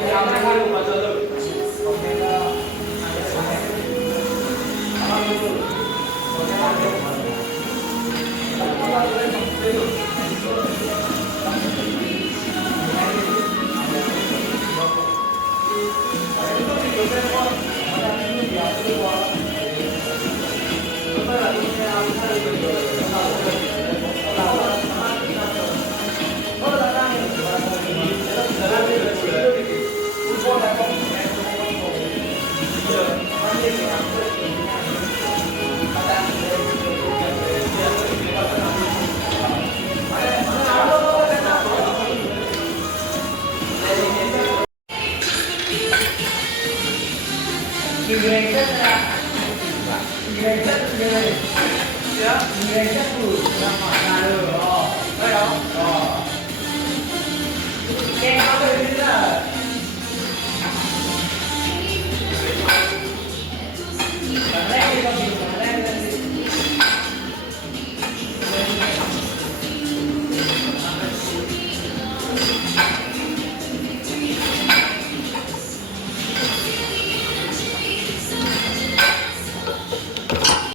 Hãy subscribe cho kênh Ghiền Mì Gõ để không bỏ lỡ những video hấp dẫn.